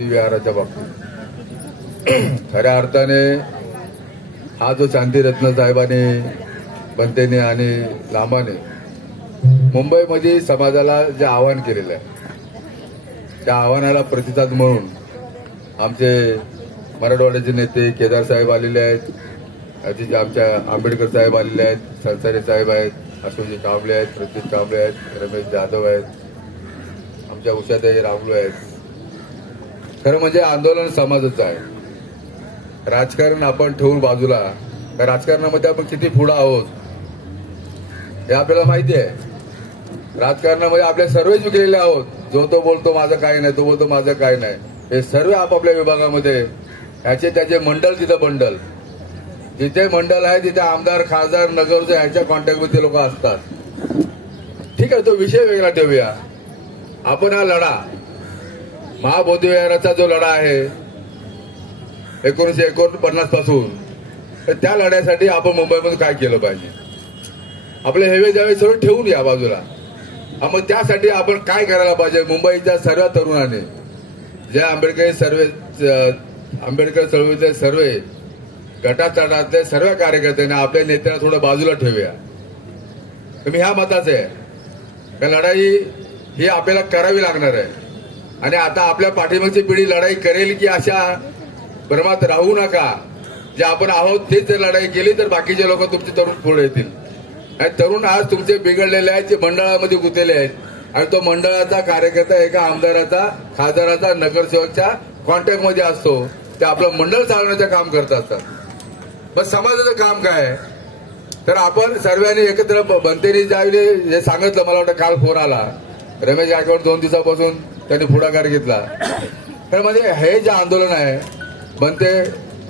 विहाराच्या बाबतीत खऱ्या अर्थाने हा जो शांतीरत्न साहेबाने बनतेने आणि लांबाने मुंबईमध्ये समाजाला जे आव्हान केलेलं आहे त्या आव्हानाला प्रतिसाद म्हणून आमचे मराठवाड्याचे नेते केदार साहेब आलेले आहेत अतिशय आमच्या आंबेडकर साहेब आलेले आहेत सरसारे साहेब आहेत अशोकजी कांबळे आहेत प्रतीक कांबळे आहेत रमेश जाधव आहेत आमच्या उषाताई रामलू आहेत. खरं म्हणजे आंदोलन समाजाचं आहे. राजकारण आपण ठेवून बाजूला. राजकारणामध्ये आपण किती पुढं आहोत? हे आपल्याला माहिती आहे. राजकारणामध्ये आपल्या सर्वच विकलेले आहोत. जो तो बोलतो माझं काय नाही तो बोलतो माझं काय नाही. हे सर्व आपापल्या विभागामध्ये. ह्याचे त्याचे मंडल तिथं बंडल. जिथे मंडल आहे तिथे आमदार खासदार नगरचे ह्याच्या कॉन्टॅक्टमध्ये लोक असतात. ठीक आहे तो विषय वेगळा ठेवूया. आपण हा लढा महाबौद्धविहाराचा जो लढा आहे एकोणीसशे एकोणपन्नासपासून तर त्या लढ्यासाठी आपण मुंबईमध्ये काय केलं पाहिजे? आपले हेवे जावे सर्व ठेवून या बाजूला. मग त्यासाठी आपण काय करायला पाहिजे? मुंबईच्या सर्व तरुणाने ज्या आंबेडकरी सर्वे आंबेडकर चळवळीचे सर्व गटातटातले सर्व कार्यकर्त्यांनी आपल्या नेत्यांना थोडं बाजूला ठेवूया. मी ह्या मताचं आहे. का लढाई ही आपल्याला करावी लागणार आहे? आणि आता आपल्या पाठिंबाची पिढी लढाई करेल की अशा? भ्रमात राहू नका. जे आपण आहोत तेच जर लढाई केली तर बाकीचे लोक तुमचे तरुण पुढे येतील. आणि तरुण आज तुमचे बिघडलेले आहेत जे मंडळामध्ये गुंतलेले आहेत. आणि तो मंडळाचा कार्यकर्ता एका आमदाराचा खासदाराचा नगरसेवकच्या कॉन्टॅक्टमध्ये असतो. ते आपलं मंडळ चालवण्याचं काम करत असतात. पण समाजाचं काम काय? आहे तर आपण सर्वांनी एकत्र बनतेने ज्यावेळी हे सांगितलं मला वाटतं काल फोन आला. रमेश गायकवाड दोन दिवसापासून त्यांनी पुढाकार घेतला. तर म्हणजे हे जे आंदोलन आहे पण ते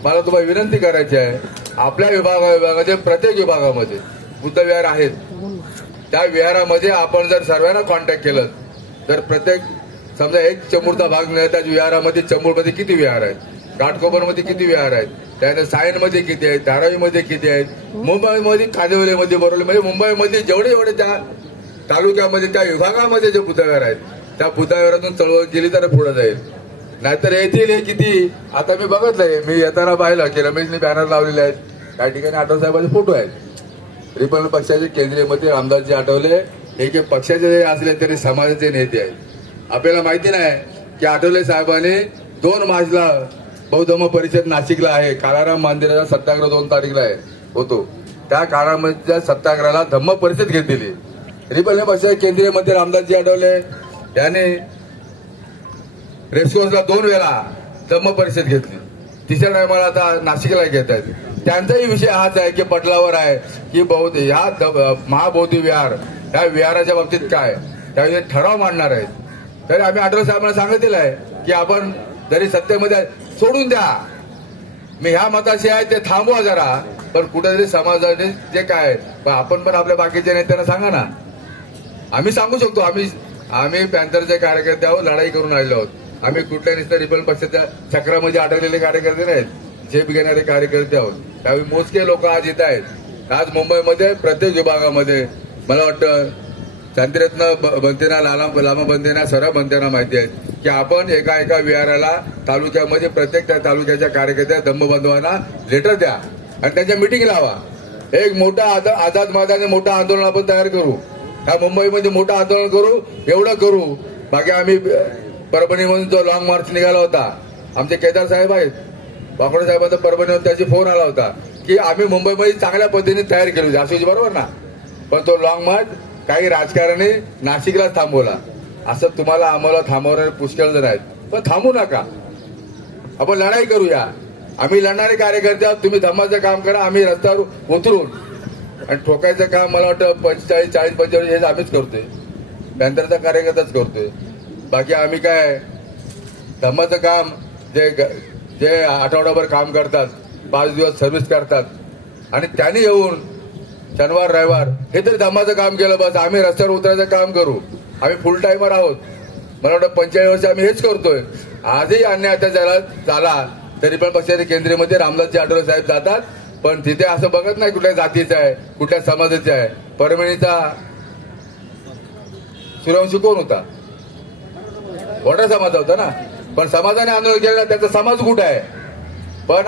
मला तुम्हाला विनंती करायची आहे आपल्या विभागा विभागामध्ये प्रत्येक विभागामध्ये बुद्ध विहार आहेत. त्या विहारामध्ये आपण जर सर्वांना कॉन्टॅक्ट केलं तर प्रत्येक समजा एक चमूरचा भाग मिळाला त्या विहारामध्ये चंबूरमध्ये किती विहार आहेत? घाटकोपरमध्ये किती विहार आहेत? त्यानंतर सायनमध्ये किती आहेत? धारावीमध्ये किती आहेत? मुंबईमध्ये कांदिवलीमध्ये म्हणजे मुंबईमध्ये जेवढे जेवढे त्या तालुक्यामध्ये त्या विभागामध्ये जे बुद्धविहार आहेत त्या बुद्धविहारातून चळवळ केली तर पुढे जाईल. नाहीतर येथील हे किती? आता मी बघितलंय. मी येताना पाहिलं की रमेशने बॅनर लावलेले आहेत. काही ठिकाणी आठव साहेबांचे फोटो आहेत. रिपब्लिक पक्षाचे केंद्रीय मंत्री रामदासजी आठवले. हे जे पक्षाचे जरी असले तरी समाजाचे नेते आहेत. आपल्याला माहिती नाही की आठवले साहेबांनी दोन मार्चला बौद्धम परिषद नाशिकला आहे. काळाराम मंदिराचा सत्याग्रह दोन तारीखला आहे. होतो. त्या काळामध्ये सत्याग्रहाला धम्म परिषद घेतलेली रिपब्लिक पक्षाचे केंद्रीय मंत्री रामदासजी आठवले. त्याने रेस्कॉन्सला दोन वेळा धम्म परिषद घेतली. तिसऱ्या टायमाला आता नाशिकला घेत आहेत. त्यांचाही विषय हाच आहे की पटलावर आहे की बौद्ध ह्या द- विहार ह्या विहाराच्या बाबतीत काय? त्याविषयी ठराव मांडणार आहेत. तरी आम्ही आठवले साहेबांना सांगितलेलं आहे की आपण जरी सत्तेमध्ये आहे, सोडून द्या. मी ह्या मताशी आहे ते थांबवा जरा. पण कुठेतरी समाजाने जे काय पण आपण पण आपल्या बाकीच्या नेत्यांना सांगा ना. आम्ही सांगू शकतो आम्ही आम्ही पॅन्थरचे कार्यकर्त्यावर आहोत लढाई करून आलेलो आहोत. आम्ही कुठल्या निसत्या रिपब्लिक पक्षाच्या चक्रामध्ये अडकलेले कार्यकर्ते नाहीत. झेप घेणारे कार्यकर्ते आहोत. त्यावेळी मोजके लोक आज येत आहेत. आज मुंबईमध्ये प्रत्येक विभागामध्ये मला वाटतं शांतिरत्न ब- लाला लामा बनतेना सर्व बनतेना माहिती आहे की आपण एका एका विहाराला तालुक्यामध्ये प्रत्येक त्या तालुक्याच्या कार्यकर्त्या धम्मबंधवांना लेटर द्या. आणि त्यांच्या मिटिंग लावा. एक मोठा आझा- आझाद मैदानी मोठं आंदोलन आपण तयार करू. ह्या मुंबईमध्ये मोठं आंदोलन करू एवढं करू. बाकी आम्ही परभणीमधून जो लॉंग मार्च निघाला होता आमचे केदार साहेब आहेत. बाकडे साहेबांचा परभणीवर त्याची फोन आला होता की आम्ही मुंबईमध्ये चांगल्या पद्धतीने तयार केली होती आशुजी बरोबर ना? पण तो लॉंग मार्च काही राजकारणी नाशिकलाच थांबवला. असं तुम्हाला आम्हाला थांबवणारे पुष्कळ जण आहेत. पण थांबू नका. आपण लढाई करूया. आम्ही लढणारे कार्यकर्ते आहोत. तुम्ही धम्माचं काम करा आम्ही रस्त्यावर उतरून आणि ठोकायचं काम मला वाटतं पंचेचाळीस चाळीस पंचेचाळीस हे आम्हीच करतोय. बँतरचा कार्यकर्ताच करतोय. बाकी आम्ही काय धम्माचं काम जे ग- जे आठवडाभर काम करतात पाच दिवस सर्व्हिस करतात आणि त्यांनी येऊन शनिवार रविवार हे तरी धम्माचं काम केलं बस आम्ही रस्त्यावर उतरायचं काम करू. आम्ही फुल टायमर आहोत. मला वाटतं पंचेचाळीस वर्ष आम्ही हेच करतोय. आजही अन्याय अत्याचार झाला तरी पण पक्षाचे केंद्रीय मंत्री रामदासजी आठवले साहेब जातात. पण तिथे असं बघत नाही कुठल्या जातीचं आहे कुठल्या समाजाचं आहे. परभणीचा सूर्यवंशी कोण होता? वडा समाज होता ना. पण समाजाने आंदोलन केलं त्याचा समाज कुठं आहे?